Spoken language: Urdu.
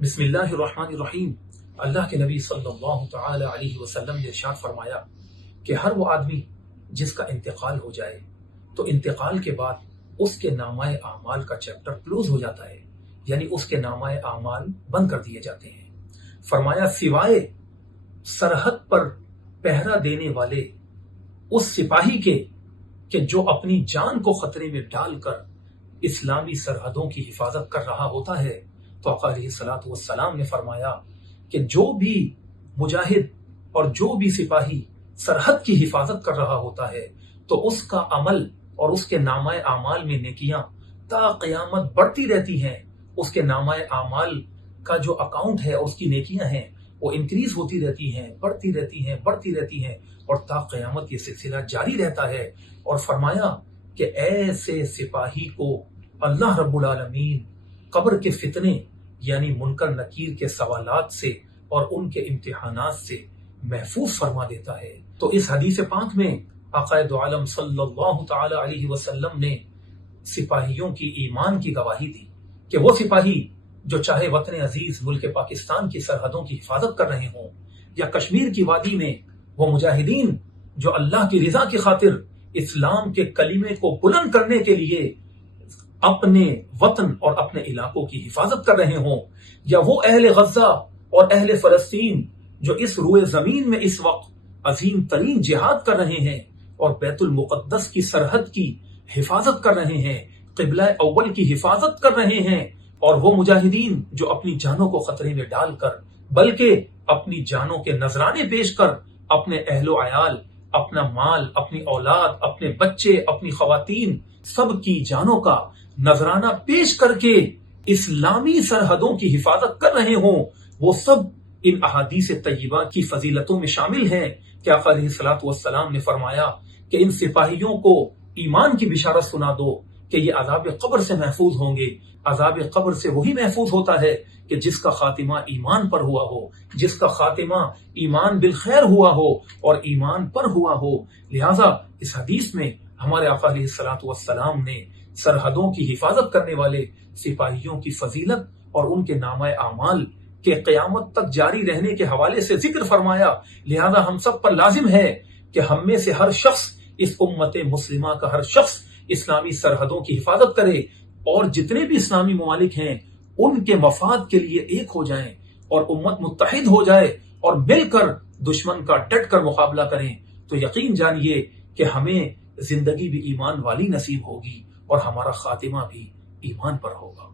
بسم اللہ الرحمن الرحیم۔ اللہ کے نبی صلی اللہ تعالی علیہ وسلم نے ارشاد فرمایا کہ ہر وہ آدمی جس کا انتقال ہو جائے تو انتقال کے بعد اس کے نامہ اعمال کا چیپٹر کلوز ہو جاتا ہے، یعنی اس کے نامہ اعمال بند کر دیے جاتے ہیں۔ فرمایا سوائے سرحد پر پہرا دینے والے اس سپاہی کے کہ جو اپنی جان کو خطرے میں ڈال کر اسلامی سرحدوں کی حفاظت کر رہا ہوتا ہے، تو آقا علیہ الصلوۃ والسلام نے فرمایا کہ جو بھی مجاہد اور جو بھی سپاہی سرحد کی حفاظت کر رہا ہوتا ہے تو اس کا عمل اور اس کے نامہ اعمال میں نیکیاں تا قیامت بڑھتی رہتی ہیں۔ اس کے نامہ اعمال کا جو اکاؤنٹ ہے اور اس کی نیکیاں ہیں وہ انکریز ہوتی رہتی ہیں، بڑھتی رہتی ہیں اور تا قیامت یہ سلسلہ جاری رہتا ہے۔ اور فرمایا کہ ایسے سپاہی کو اللہ رب العالمین قبر کے فتنے یعنی منکر نکیر کے سوالات سے اور ان کے امتحانات سے محفوظ فرما دیتا ہے۔ تو اس حدیث پاک میں آقا دو عالم صلی اللہ تعالی علیہ وسلم نے سپاہیوں کی ایمان کی گواہی دی کہ وہ سپاہی جو چاہے وطن عزیز ملک پاکستان کی سرحدوں کی حفاظت کر رہے ہوں یا کشمیر کی وادی میں وہ مجاہدین جو اللہ کی رضا کی خاطر اسلام کے کلمے کو بلند کرنے کے لیے اپنے وطن اور اپنے علاقوں کی حفاظت کر رہے ہوں، یا وہ اہل غزہ اور اہل فلسطین جو اس روئے زمین میں اس وقت عظیم ترین جہاد کر رہے ہیں اور بیت المقدس کی سرحد کی حفاظت کر رہے ہیں، قبلہ اول کی حفاظت کر رہے ہیں، اور وہ مجاہدین جو اپنی جانوں کو خطرے میں ڈال کر بلکہ اپنی جانوں کے نذرانے پیش کر اپنے اہل و عیال، اپنا مال، اپنی اولاد، اپنے بچے، اپنی خواتین سب کی جانوں کا نذرانہ پیش کر کے اسلامی سرحدوں کی حفاظت کر رہے ہوں، وہ سب ان احادیث طیبہ کی فضیلتوں میں شامل ہیں کہ آقا علیہ الصلوۃ والسلام نے فرمایا کہ ان سپاہیوں کو ایمان کی بشارت سنا دو کہ یہ عذاب قبر سے محفوظ ہوں گے۔ عذاب قبر سے وہی محفوظ ہوتا ہے کہ جس کا خاتمہ ایمان پر ہوا ہو، جس کا خاتمہ ایمان بالخیر ہوا ہو اور ایمان پر ہوا ہو۔ لہذا اس حدیث میں ہمارے آقا علیہ الصلوۃ والسلام نے سرحدوں کی حفاظت کرنے والے سپاہیوں کی فضیلت اور ان کے نامہ اعمال کے قیامت تک جاری رہنے کے حوالے سے ذکر فرمایا۔ لہذا ہم سب پر لازم ہے کہ ہم میں سے ہر شخص، اس امت مسلمہ کا ہر شخص اسلامی سرحدوں کی حفاظت کرے اور جتنے بھی اسلامی ممالک ہیں ان کے مفاد کے لیے ایک ہو جائیں اور امت متحد ہو جائے اور مل کر دشمن کا ڈٹ کر مقابلہ کریں، تو یقین جانیے کہ ہمیں زندگی بھی ایمان والی نصیب ہوگی اور ہمارا خاتمہ بھی ایمان پر ہوگا۔